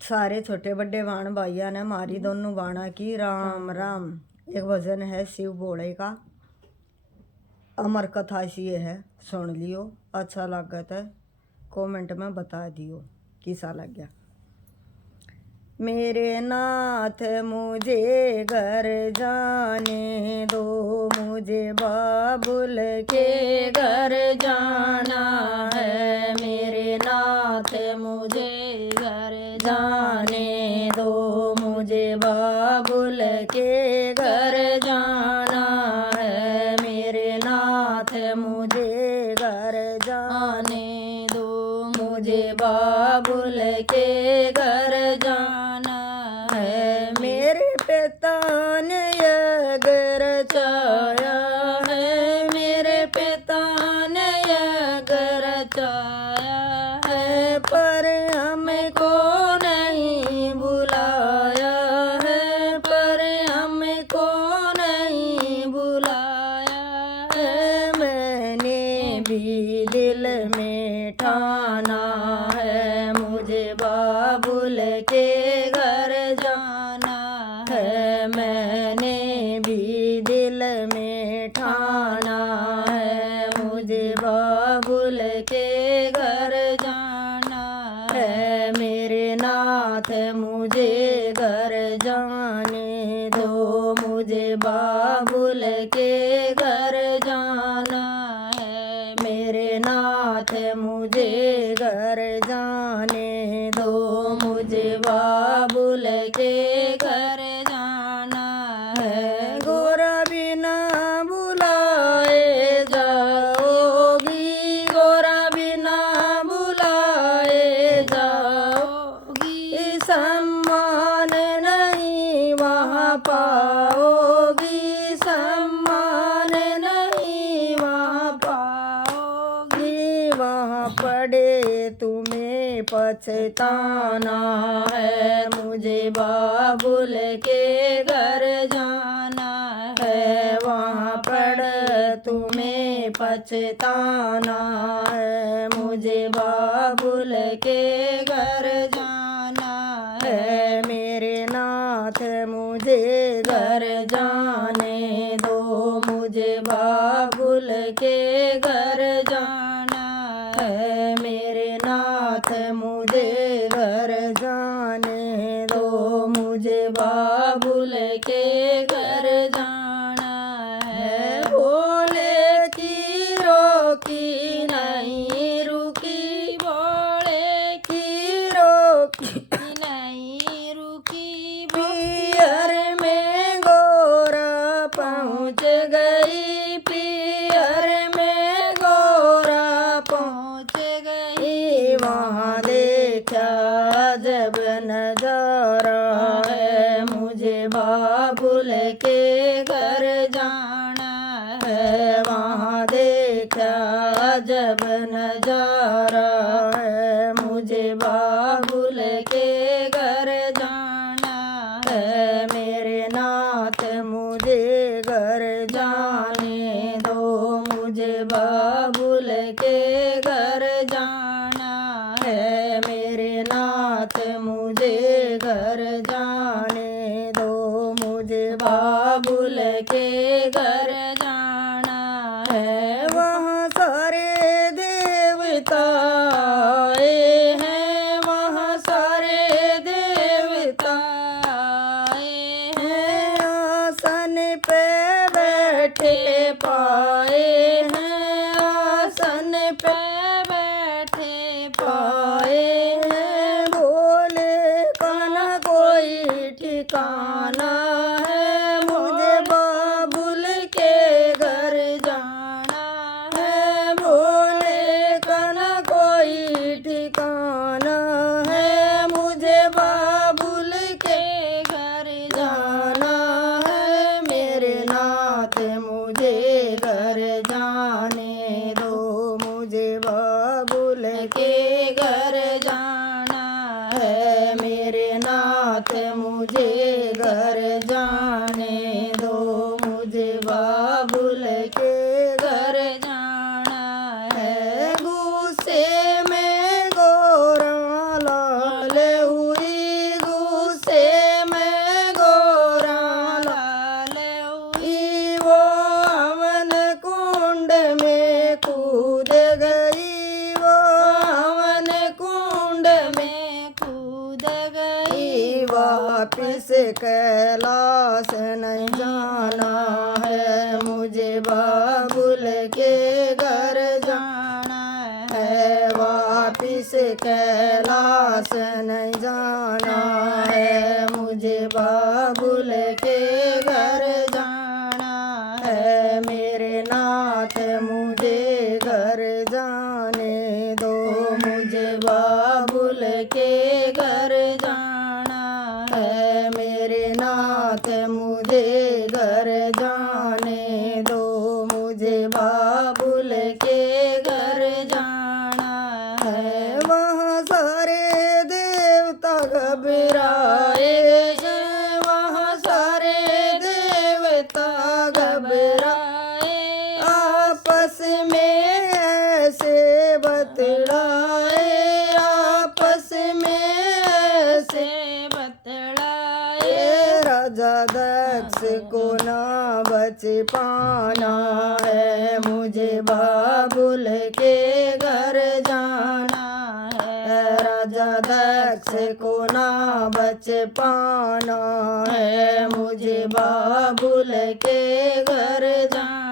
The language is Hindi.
सारे छोटे बड़े वाण भाइया ने हमारी दोनों वाणा की राम राम। एक भजन है शिव भोले का, अमर कथा सी है, सुन लियो। अच्छा लागत है कमेंट में बता दियो किसा लग गया। मेरे नाथ मुझे घर जाने दो, मुझे बाबुल के घर जाना है। मेरे नाथ मुझे घर जाने दो, मुझे बाबुल के घर जाना है। मेरे नाथ मुझे घर जाने दो, मुझे बाबुल के घर जाना है। मेरे पिता ने यज्ञ रचाया है, मेरे पिता ने यज्ञ रचाया है, पर हमको नहीं बुलाया है, पर हमको नहीं बुलाया है। मैंने भी दिल में ठाना है, मुझे बाबुल के घर जाना है। मैंने भी दिल में ठाना है, मुझे बाबुल के घर जाना है। मेरे नाथ मुझे घर जाने दो, मुझे बाबुल के घर जाना है। मेरे नाथ मुझे घर जाने दो, मुझे बाबुल के घर जाना है। गोरा बिना बुलाए जाओगी, गोरा बिना बुलाए जाओगी, सम्मान नहीं वहाँ पाओगी, सम्मान नहीं वहाँ पाओगी। वहाँ पड़े तुम्हें पछताना है, मुझे बाबुल के घर जाना है। वहाँ पड़ तुम्हें पछताना है, मुझे बाबुल के घर जाना है। मेरे नाथ मुझे घर जाने दो, मुझे बाबुल के घर जाना है। मेरे नाथ मुझे घर जाने दो, मुझे बाबुल के घर जाना है। भोले की रोकी नहीं रुकी, भोले की रोकी नहीं रुकी, पियर में गोरा पहुँच गई, पियर में गोरा पहुँच गई। वहाँ देखा जब नजारा है, मुझे बाबुल के घर जाना है। वहाँ देखा जब नजारा है, मुझे बाबुल के घर जाना है। मेरे नाथ मुझे घर जाने दो, मुझे बाबुल के घर जाना है। मेरे नाथ मुझे घर जाने दो, मुझे बाबुल के घर जाना है। वहाँ सारे देवता आए हैं, वहाँ सारे देवता आए हैं, आसन पे बैठे पाए हैं, आसन पे बैठे पाए हैं। भोले का न कोई ठिकाना है, मुझे बाबुल के घर जाना है। भोले का न कोई ठिकाना है, मुझे बाबुल के घर जाना है। मेरे नाथ मुझे घर जाने दो, मुझे बाबुल के घर जाना है। मेरे नाथ मुझे घर जाने दो, मुझे बाबुल के घर जाना है। गुस्से में गोरा लाल हुई, वापिस कैलाश नहीं जाना है, मुझे बाबुल के घर जाना है, वापिस कैलाश नहीं जाना है, मुझे बाबुल के घर जाना है, मेरे नाथ मुझे घर जाने दो, मुझे बाबुल के घर जाना है, मेरे नाथ मुझे घर जाने दो, मुझे बाबुल के घर जाना है। वहाँ सारे देवता घबराए, वहाँ सारे देवता घबराए, आपस में ऐसे बतलाए, आपस में ऐसे बतलाए, राजा दक्ष को ना बच पाना है, मुझे बाबुल के घर जाना है, राजा दक्ष को ना बच पाना है, मुझे बाबुल के घर जाना